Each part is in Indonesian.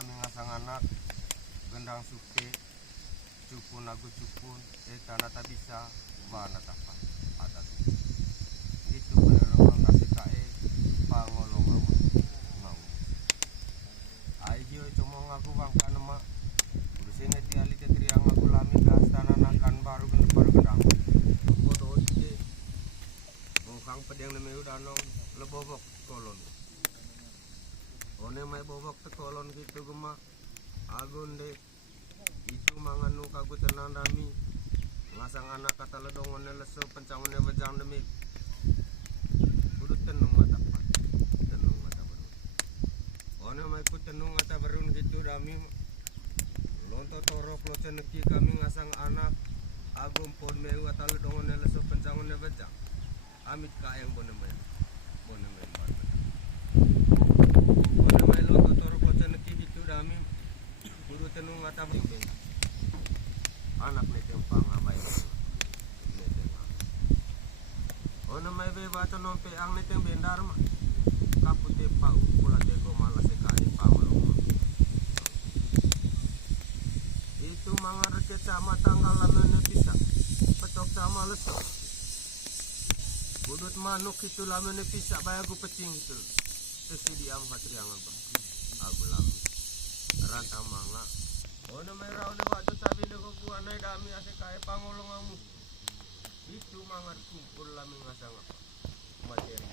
kami ngasang anak gendang suke cupun aku cupun tanah tak bisa mana tapak ada itu penerang nasi kae pangolong mau ayo cuma ngaku bangkan emak udah sini tiali tetriang aku lami gas tanah nakan baru gendang foto ode ngkang pedang leme udanong lebobok kolon one mai bobok te kolon gitu gemak agun deh itu manganu kagu tenan rami ngasang anak kata ledongonnya lesu pencangunnya bejang demi kudu tenung mata pak tenung mata berun one mai ku tenung mata berun gitu rami lonto torok lo ceneki kami ngasang anak agung pon meu kata ledongonnya lesu pencangunnya bejang amit kaeng bonemen baru one mai lonto torok lo ceneki gitu rami kudu tenung mata berun anak neteng pangamai neteng ona mai be baca nompe ang neteng bendar mah kapute pau pula dego malas sekali pangolong itu mangar reket sama tanggal lamene pisang petok sama lesok budut manuk itu lamene pisak bayagu pecing itu sesudi am hatriangan bang aku lami rantang manga ona mai raw ne waktu sabi ne ko buanai dami ase kae pangolongamu itu mangar kumpul lami ngasang apa materi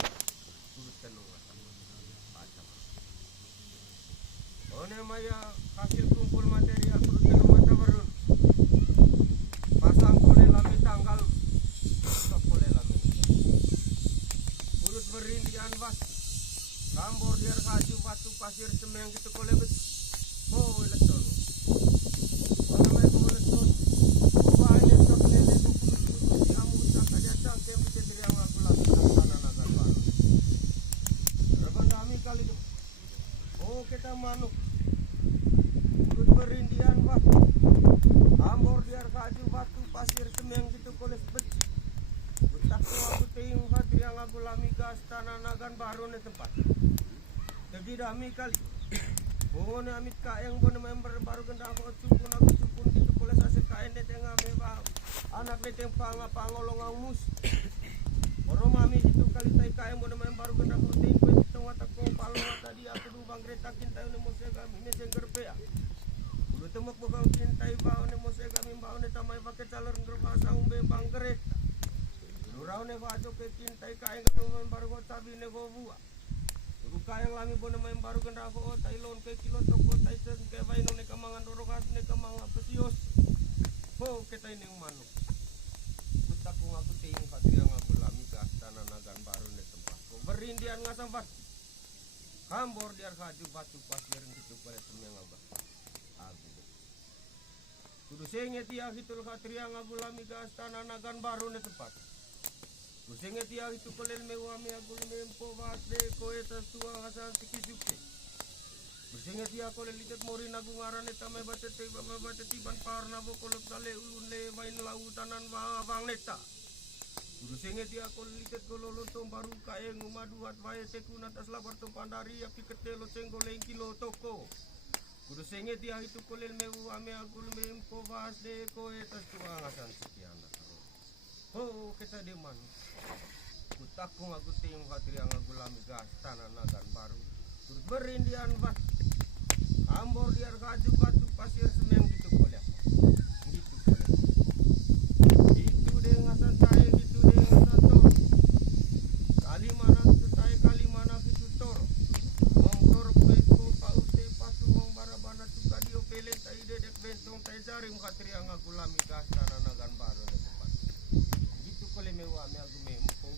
kudu tenung apa ona mai hasil kumpul materi aku tenung mata berun pasang kole lami tanggal stop kole lami urut berindian bas kambor diar kaju batu pasir semeng gitu kole bet oh leton kita manuk urut berindian bah ambor diar kaju batu pasir semeng gitu koles beci butak aku teing hati yang aku lami gas tanah nagan baru ne tempat jadi dami kali bone amit kaeng bone member baru gendang aku cupun gitu koles ase kaen de tengah meba anak de teng pangolong mus orang mami itu kali tai kaeng bone member baru gendang aku teing ko itu watak ko palong tadi aku du bang greta kintai ne mose kami ne jengger pea ulu temek bokang kintai bau ne mose kami bau ne tamai pakai calor ngerbasa umbe bang greta durau ne bajo ke kintai kaeng bone member baru ko tabi ne go buah kaeng lami bone main baru gendang ko tailon ke kilo toko taisen ke vaino ne kamangan dorokas ne kamanga pesios ho kita ini manuk kutaku ngaku ting patria ngaku lami ke astana nagan baru ne tempat ko berindian ngasampat kambor diar kaju batu pasir gitu pada semeng abah aku kudu senget ya hitul katria ngaku lami ke astana nagan baru ne tempat kusenget ya itu kolel mewami agul mempo basde ko eta tua asal sikisuke kusenget ya kolel litet mori nagu ngarane tamai batete baba bateti ban parna bo kolot sale ulun le main lautanan bang neta kusenget ya kolel litet gololo tom baru kaeng umaduat bae tekun atas labar tom pandari api ketelo senggoleng kilo toko kusenget ya itu kolel mewami agul mempo basde ko eta tua asal sekian oh kita deman kutakung aku tim hatri yang aku lami gas tanah nagan baru turut berindian bat ambor diar kaju batu pasir semeng gitu boleh itu deh ngasan saya gitu deh ngasan tor kali mana itu saya kali mana itu tor mong tor peko paute patu mong barabana tuka dio pele tai dedek bentong tai jaring hatri yang aku lami gas tanah nagan baru kole mewa me aku mempo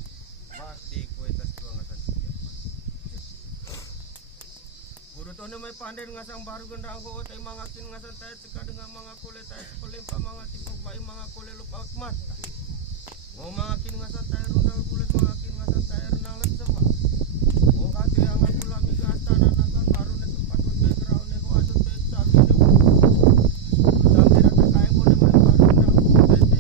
mas di kuetas tua ngasan siap guru tone mai panden ngasang baru gendang ko tai mangakin ngasan tai teka dengan mangakole tai pelempa mangati pai mangakole lupa mata mau mangakin ngasan tai rundal kulit mangakin ngasan tai renang lesema mau katri ang aku lami ke astana nagan baru ne tempat background ne ko adu te sabi ne sampai rata kae bone mai baru gendang ko tai te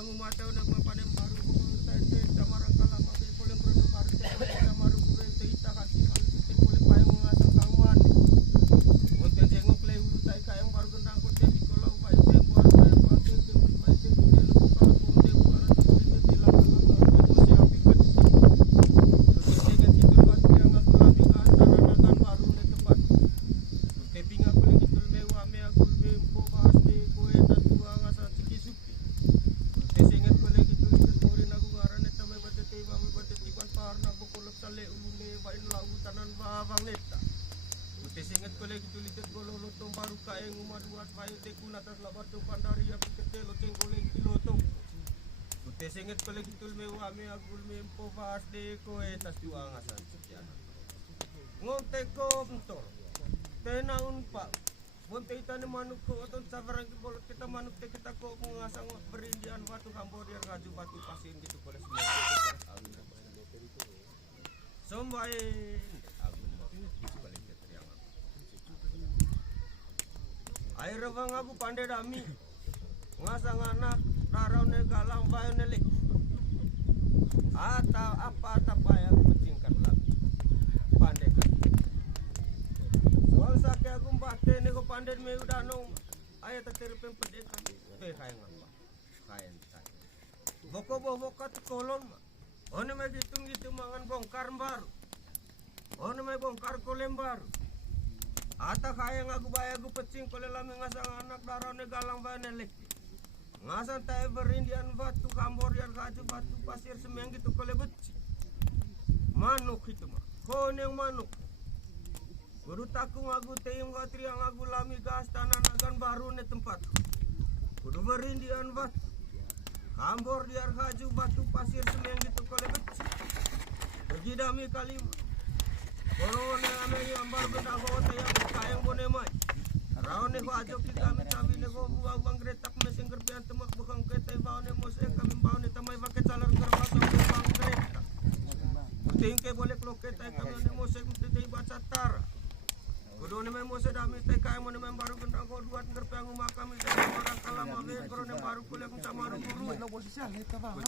kangu mata na mapanem baru tete tamarang kalama be kolem rono baru tete tamaru be teita kasi mal tete kolem payung ngasang kanguan unte jengok le ulu tai kayang baru gendang ko tete kolau pai tempo ar pai tete mai tete lu ko ko te buara tete tete la ko si api ket tete gen tidur kas yang aku labi kan tananakan baru ne tempat tete pinga kolem kitul mewa me aku be po baste ko eta tua ngasa cikisupi tete inget kolem kitul murin aku ngaran eta me batete ban parna ko kolok sale ulune bain lau tanan bawang neta Ute singet kole gitu litet golo lotong baru kae ngumad buat bayu tekun atas labat tu pandari ya pikete loteng kole kilo tong. Ute singet kole gitu mewa me agul me empo vas de ko etas juang asan sekian. Ngonte ko bentor. Tenaun pak. Bonte itane manuk ko oton sabarang ki bolot kita manuk te kita ko ngasang berindian batu Cambodia raju batu pasin gitu kole semua. Sombai air bang aku pandai dami ngasang anak darau ne galang bayu nelik atau apa yang kucingkan lagi pandai kan soal sakit aku mbate ne ko pandai me udah nong ayat terpem pedek kami kayak ngapa kain boko kolon one me gitu mangan bongkar baru one me bongkar kolem baru ata kaya ngaku bayagu pecing kole lami ngasang anak darane galang banelek ngasang tae berindian batu Cambodia kaju batu pasir semeng gitu kole beci manuk itu mah koneng manuk kudu takung ngagu teim gatriang ngagu lami gas tananagan baru ne tempat kudu berindian batu Cambodia kaju batu pasir semeng gitu kole beci pergi dami kalima Korone ame ambar benda ko tayang kayang bone mai. Raone ko ajo ki kami tabi ne ko buang gretak mesin kerpian temak bukang kete baone mose kami baone tamai pakai calar gerba sampai bang gretak. Penting ke boleh kloket tay kami ne mose tei baca tar. Kodone me mose dami tay kayang mone me baru gendang ko duat kerpian rumah kami tay orang kalama be korone baru kule sama guru.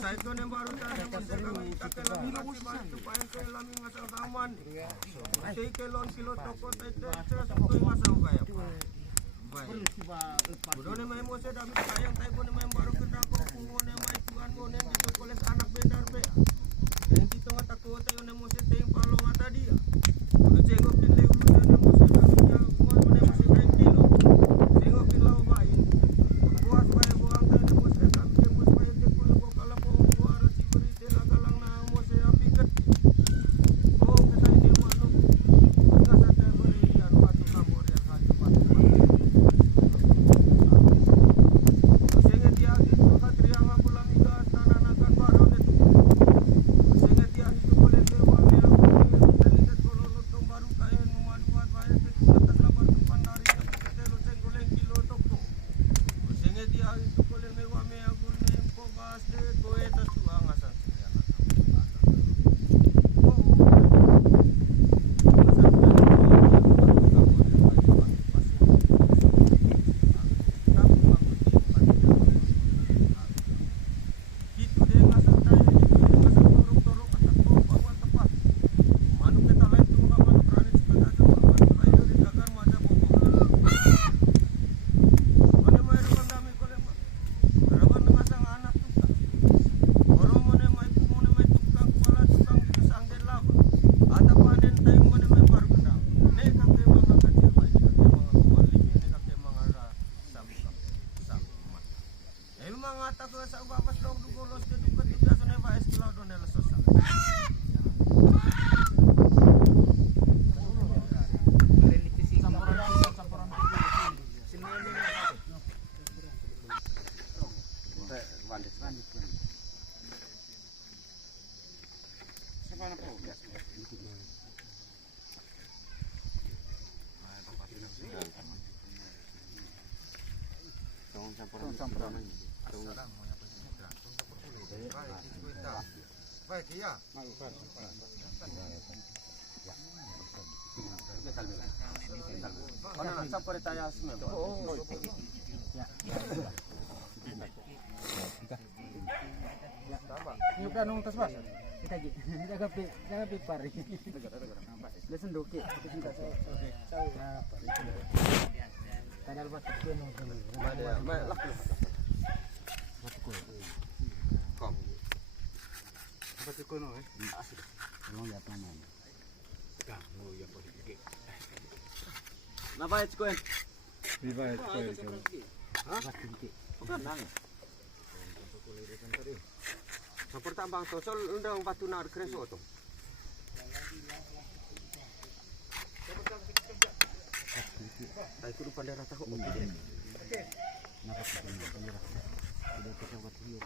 Tay ko ne baru tay mose kami takelam bantu paen ke lami ngasal taman. Tay kelon kilo toko tay koy masang kaya. Kodone me mose dami kayang tay ko ne me baru gendang ko ngone mai tuan ngone gitu koles anak bendar be. Yang itu ngata ko tay ne mose tay palo ngata dia. Kudu jengokin le ulu ne mose dami ya ngone mose kain kilo. Jengokin lau bayi. Buat bayi buang tay ne mose kami ke mose bayi te kulo ko kala po buara si berite la galang na mose api ket. Oh ketay ne mano. Ngasa tay berian batu Cambodia kaju batu pasir. Sehingga dia gitu katriang aku lami gas tananakan baru ne tu. Sehingga dia itu boleh dewa me aku lihat kalau lotong baru kain ngumad buat bayi te kulo tak labar tempat dari tapi kete loteng goleng kilo toko. Sehingga dia itu boleh mewa me aku ne empo bas de ko eta tuang asan sekian. Baik ya. Mana sampai tayas memang. Yung kanong tasbas. Kita gi. Jaga pipar. Lesen doki. Kadal batuk ko no. Kom. Batuk ko no eh. Emang ya taman. Kamu ya pergi. Napa ko en? Viva ko. Hah? Bukan nang. Sampur tambang to, sol undang batu nar kreso to. Ay kudu pandai rata kok umbi deh. Napa ko ni pandai rata. Sudah kita buat video.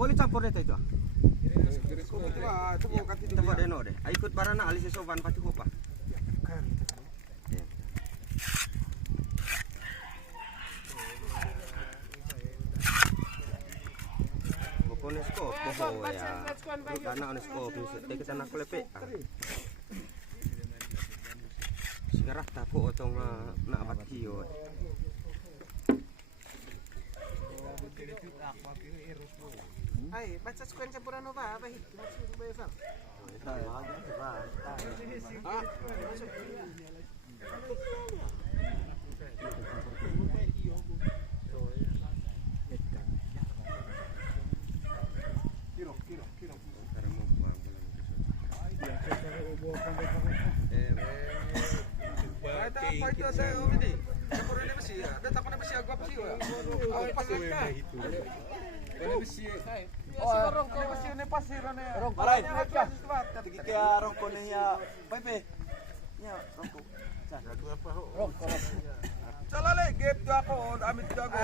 Boleh campur deh itu. Tempat deno deh. Ikut barana alis soban pati kopa. Pokoknya skop, pokoknya ya. Karena on skop, kita nak lepe. Sekarang takut otong nak abati yo. Ay, baca sekian campuran apa hit? Maksud gue Val. Apa itu saya ini? Campurannya besi ya. Ada takunya besi agak besi ya. Awal pasir itu. Ini besi. Oh, rongko besi ini pasir ane. Rongko. Alay, tiga rongko niya. Pepe. Nya rongko. Rongko. Salale game tu ako, amit tu ako.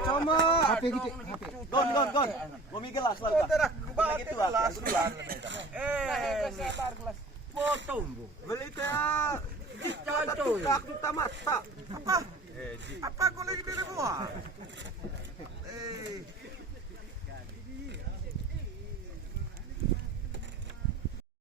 Sama. HP gitu. HP. Gon. Bumi gelas lah. Tara, kuba gitu lah. Kelas. Potong bu. Beli teh. Jangan tuh. Tamat tak. Apa? Apa kau lagi di luar?